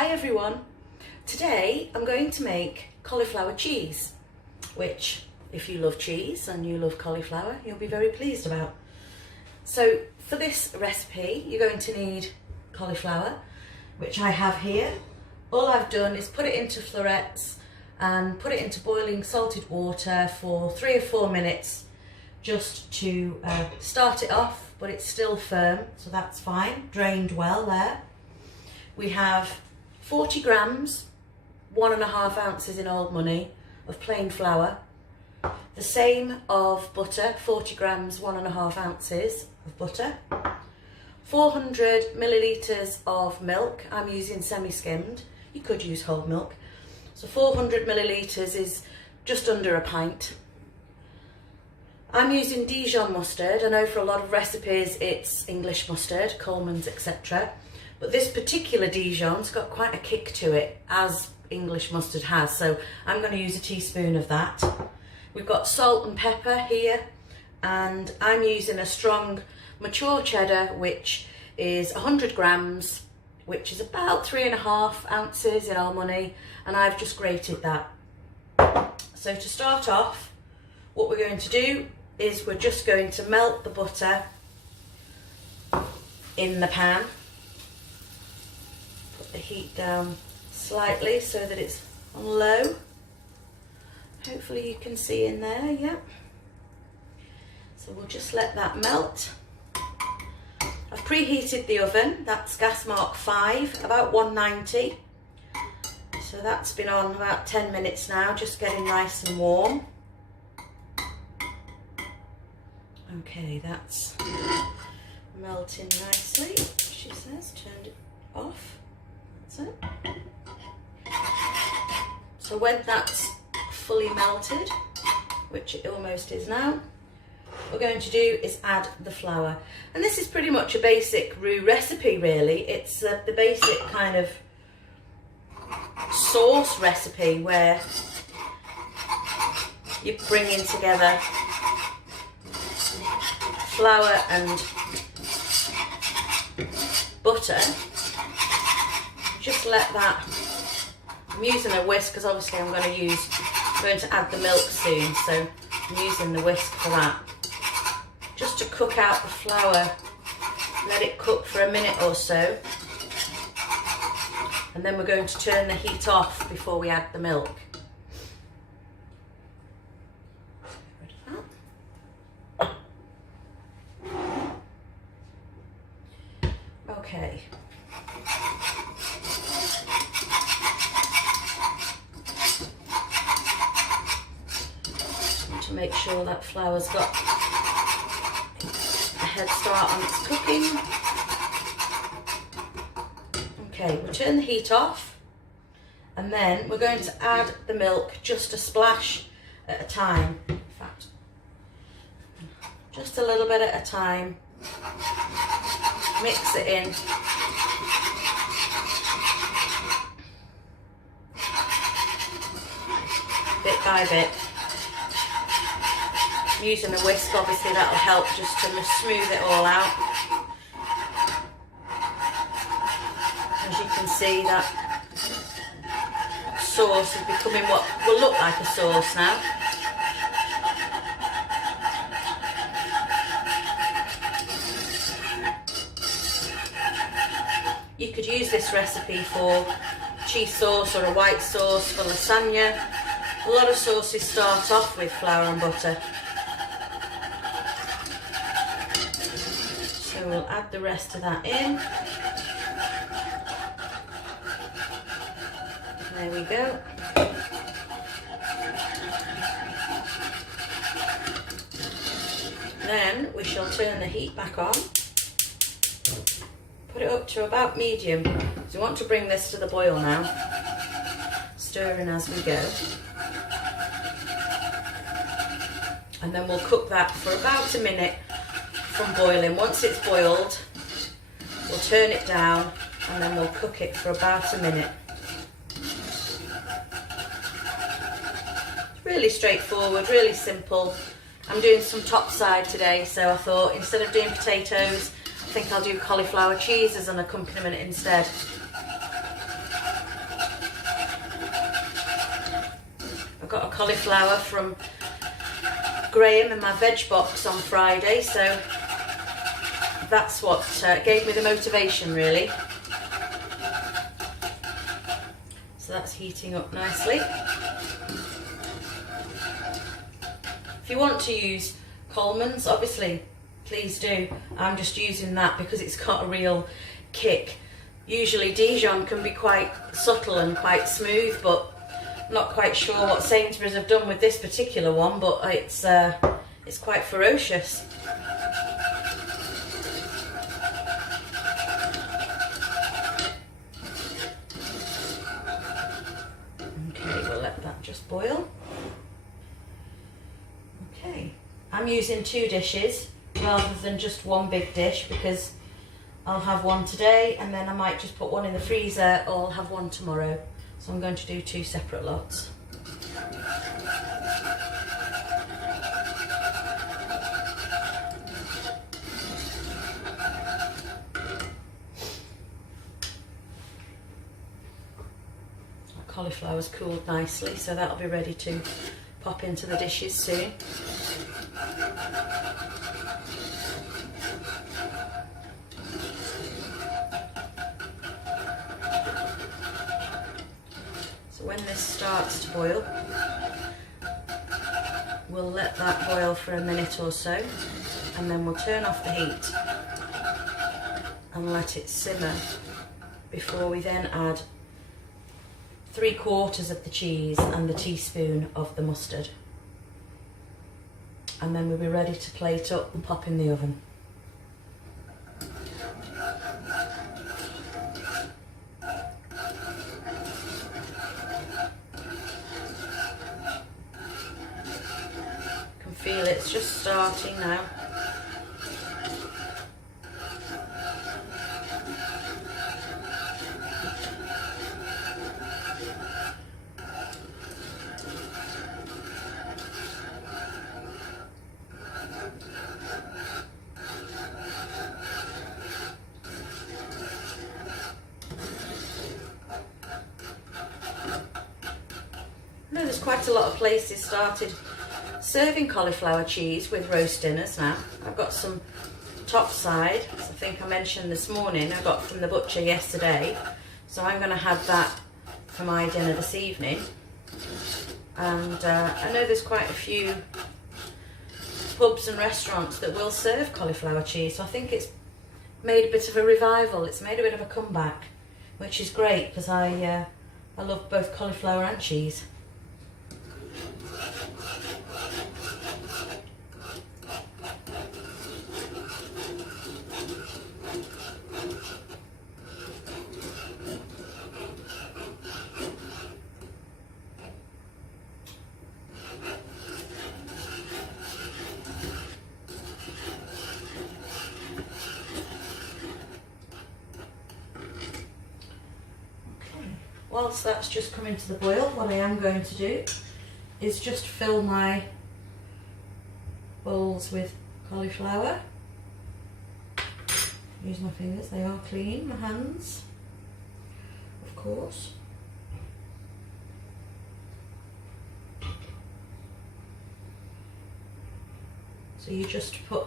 Hi everyone! Today I'm going to make cauliflower cheese, which if you love cheese and you love cauliflower, you'll be very pleased about. So for this recipe you're going to need cauliflower, which I have here. All I've done is put it into florets and put it into boiling salted water for 3 or 4 minutes just to start it off, but it's still firm, so that's fine, drained well there. We have 40 grams, 1.5 ounces in old money of plain flour, the same of butter, 40 grams, 1.5 ounces of butter, 400 millilitres of milk. I'm using semi-skimmed, you could use whole milk. So 400 millilitres is just under a pint. I'm using Dijon mustard. I know for a lot of recipes it's English mustard, Coleman's, etc. But this particular Dijon's got quite a kick to it, as English mustard has, so I'm going to use a teaspoon of that. We've got salt and pepper here, and I'm using a strong mature cheddar, which is 100 grams, which is about 3.5 ounces in our money, and I've just grated that. So to start off, what we're going to do is we're just going to melt the butter in the pan. Put the heat down slightly so that it's on low. Hopefully you can see in there, yeah. So we'll just let that melt. I've preheated the oven, that's gas mark 5, about 190. So that's been on about 10 minutes now, just getting nice and warm. Okay, that's melting nicely, she says, turned it off. That's it. So when that's fully melted, which it almost is now, what we're going to do is add the flour. And this is pretty much a basic roux recipe really. It's the basic kind of sauce recipe where you're bringing together flour and butter. Just let that, I'm using a whisk because obviously I'm going to add the milk soon, so I'm using the whisk for that. Just to cook out the flour, let it cook for a minute or so, and then we're going to turn the heat off before we add the milk. Okay. To make sure that flour's got a head start on its cooking. Okay, we'll turn the heat off, and then we're going to add the milk just a splash at a time. In fact, just a little bit at a time. Mix it in. Bit by bit. I'm using a whisk, obviously that'll help just to smooth it all out. As you can see, that sauce is becoming what will look like a sauce now. You could use this recipe for cheese sauce or a white sauce for lasagna. A lot of sauces start off with flour and butter. So we'll add the rest of that in. There we go. Then we shall turn the heat back on. Put it up to about medium. So we want to bring this to the boil now. Stirring as we go. And then we'll cook that for about a minute from boiling. Once it's boiled, we'll turn it down and then we'll cook it for about a minute. It's really straightforward, really simple. I'm doing some topside today, so I thought instead of doing potatoes, I think I'll do cauliflower cheese as an accompaniment instead. got a cauliflower from Graham in my veg box on Friday, so that's what gave me the motivation really. So that's heating up nicely. If you want to use Coleman's, obviously, please do. I'm just using that because it's got a real kick. Usually Dijon can be quite subtle and quite smooth, but I'm not quite sure what Sainsbury's have done with this particular one, but it's quite ferocious. Okay, we'll let that just boil. Okay, I'm using 2 dishes rather than just one big dish because I'll have one today and then I might just put one in the freezer, or I'll have one tomorrow. So I'm going to do 2 separate lots. Our cauliflower's cooled nicely, so that'll be ready to pop into the dishes soon. So when this starts to boil, we'll let that boil for a minute or so, and then we'll turn off the heat and let it simmer before we then add 3/4 of the cheese and the teaspoon of the mustard. And then we'll be ready to plate up and pop in the oven. You can feel it's just starting now. I know there's quite a lot of places started serving cauliflower cheese with roast dinners now. I've got some topside, as I think I mentioned this morning, I got from the butcher yesterday. So I'm going to have that for my dinner this evening. And I know there's quite a few pubs and restaurants that will serve cauliflower cheese. So I think it's made a bit of a revival. It's made a bit of a comeback, which is great because I love both cauliflower and cheese. Whilst that's just coming to the boil, what I am going to do is just fill my bowls with cauliflower. Use my fingers, they are clean, my hands, of course. So you just put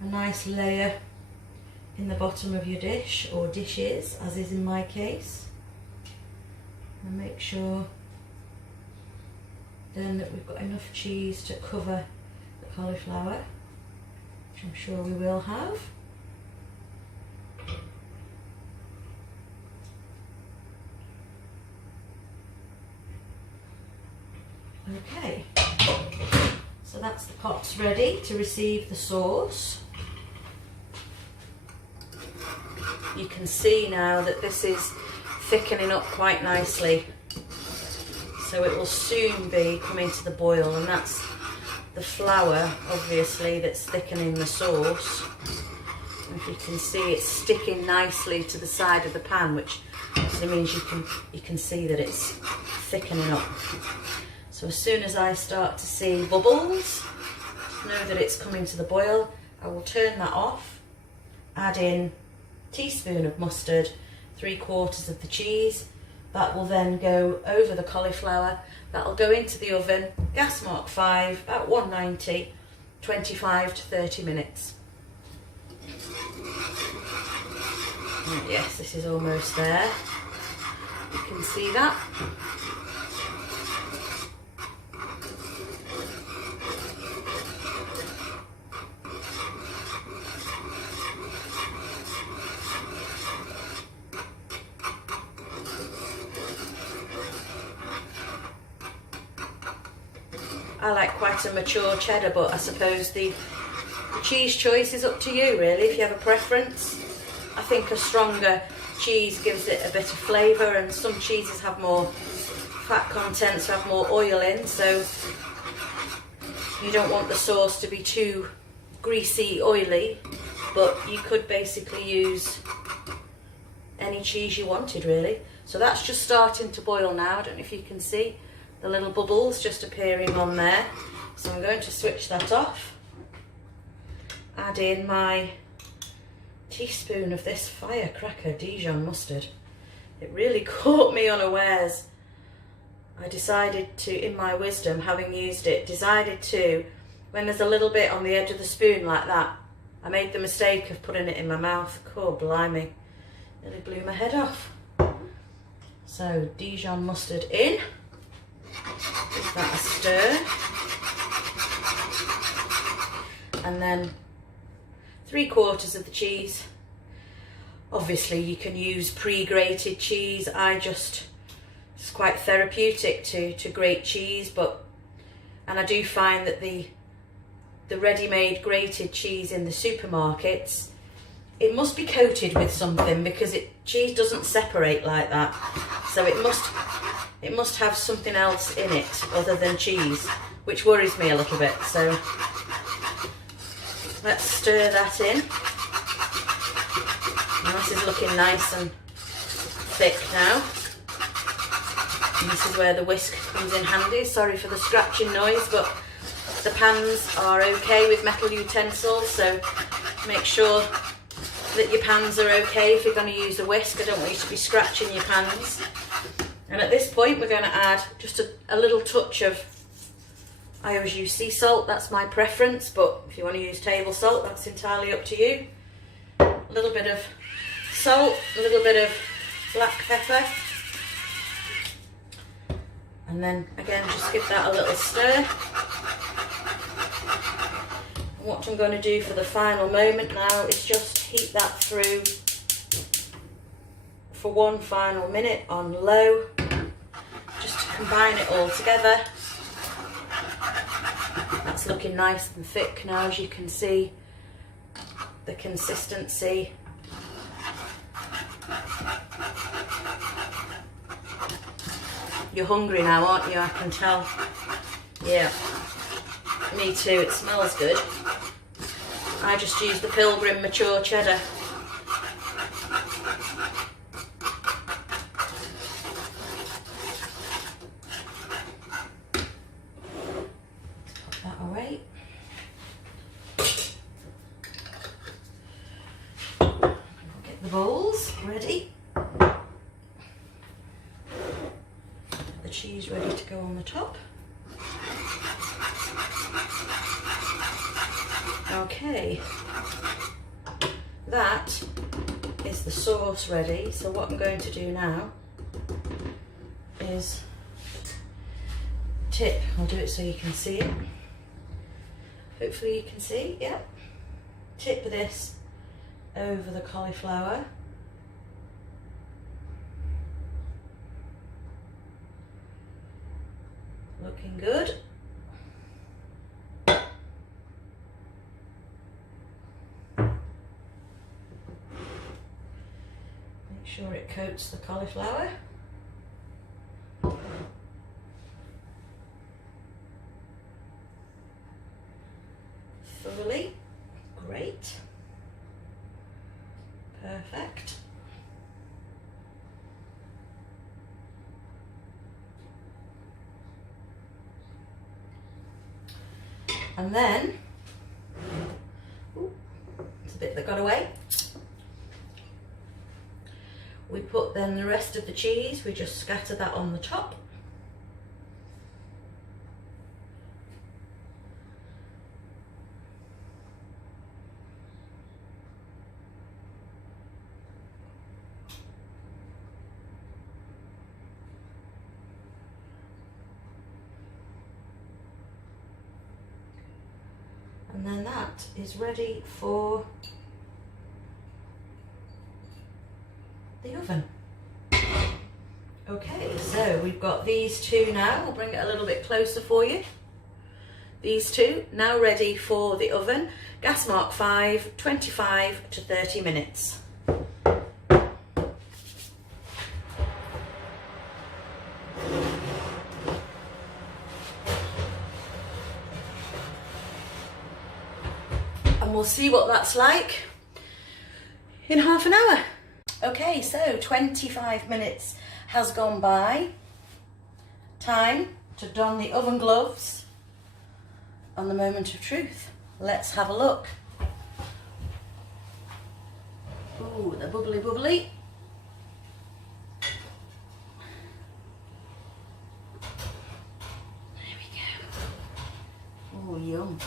a nice layer in the bottom of your dish, or dishes, as is in my case. And make sure then that we've got enough cheese to cover the cauliflower, which I'm sure we will have. Okay, so that's the pots ready to receive the sauce. You can see now that this is thickening up quite nicely, so it will soon be coming to the boil, and that's the flour obviously that's thickening the sauce. And if you can see, it's sticking nicely to the side of the pan, which obviously means you can see that it's thickening up. So as soon as I start to see bubbles, know that it's coming to the boil. I will turn that off, add in a teaspoon of mustard, 3/4 of the cheese, That will then go over the cauliflower. That'll go into the oven, gas mark 5, at 190, 25 to 30 minutes. Yes, this is almost there. You can see that. I like quite a mature cheddar, but I suppose the cheese choice is up to you really, if you have a preference. I think a stronger cheese gives it a bit of flavour, and some cheeses have more fat content, so have more oil in, so you don't want the sauce to be too greasy, oily, but you could basically use any cheese you wanted really. So that's just starting to boil now. I don't know if you can see the little bubbles just appearing on there. So I'm going to switch that off. Add in my teaspoon of this firecracker Dijon mustard. It really caught me unawares. I decided to, in my wisdom, having used it, decided to, when there's a little bit on the edge of the spoon like that, I made the mistake of putting it in my mouth. Oh, blimey. Nearly blew my head off. So, Dijon mustard in. Give that a stir. And then 3/4 of the cheese. Obviously you can use pre-grated cheese. It's quite therapeutic to grate cheese, and I do find that the ready-made grated cheese in the supermarkets, it must be coated with something, because cheese doesn't separate like that. So it must have something else in it other than cheese, which worries me a little bit. So let's stir that in. And this is looking nice and thick now. And this is where the whisk comes in handy. Sorry for the scratching noise, but the pans are okay with metal utensils, so make sure that your pans are okay if you're going to use a whisk. I don't want you to be scratching your pans. And at this point we're going to add just a little touch of, I always use sea salt, that's my preference, but if you want to use table salt, that's entirely up to you. A little bit of salt, a little bit of black pepper, and then again just give that a little stir. And what I'm going to do for the final moment now is just heat that through for one final minute on low, just to combine it all together. That's looking nice and thick now, as you can see the consistency. You're hungry now, aren't you? I can tell. Yeah, me too. It smells good. I just use the Pilgrim mature cheddar. Put that away. Get the bowls ready. The cheese ready to go on the top. Okay, that is the sauce ready. So what I'm going to do now is tip, I'll do it so you can see it. Hopefully you can see, yeah. Tip this over the cauliflower. Looking good. Make sure it coats the cauliflower. Thoroughly. Great. Perfect. And then, ooh, it's a bit that got away. We put then the rest of the cheese, we just scatter that on the top. And then that is ready for the oven. Okay, so we've got these two now. We'll bring it a little bit closer for you. These two now ready for the oven. Gas mark 5, 25 to 30 minutes. And we'll see what that's like in half an hour. Okay, so 25 minutes has gone by. Time to don the oven gloves on the moment of truth. Let's have a look. Ooh, they're bubbly bubbly. There we go. Oh, yum.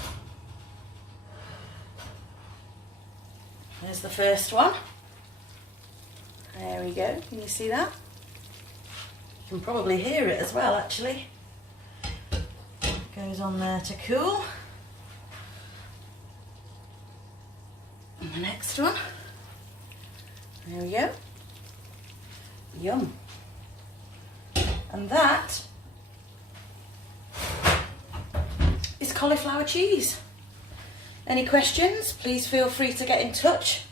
There's the first one. There we go. Can you see that? You can probably hear it as well, actually. Goes on there to cool. And the next one. There we go. Yum. And that is cauliflower cheese. Any questions? Please feel free to get in touch.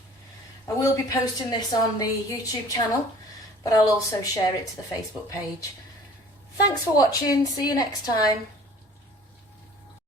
I will be posting this on the YouTube channel, but I'll also share it to the Facebook page. Thanks for watching. See you next time.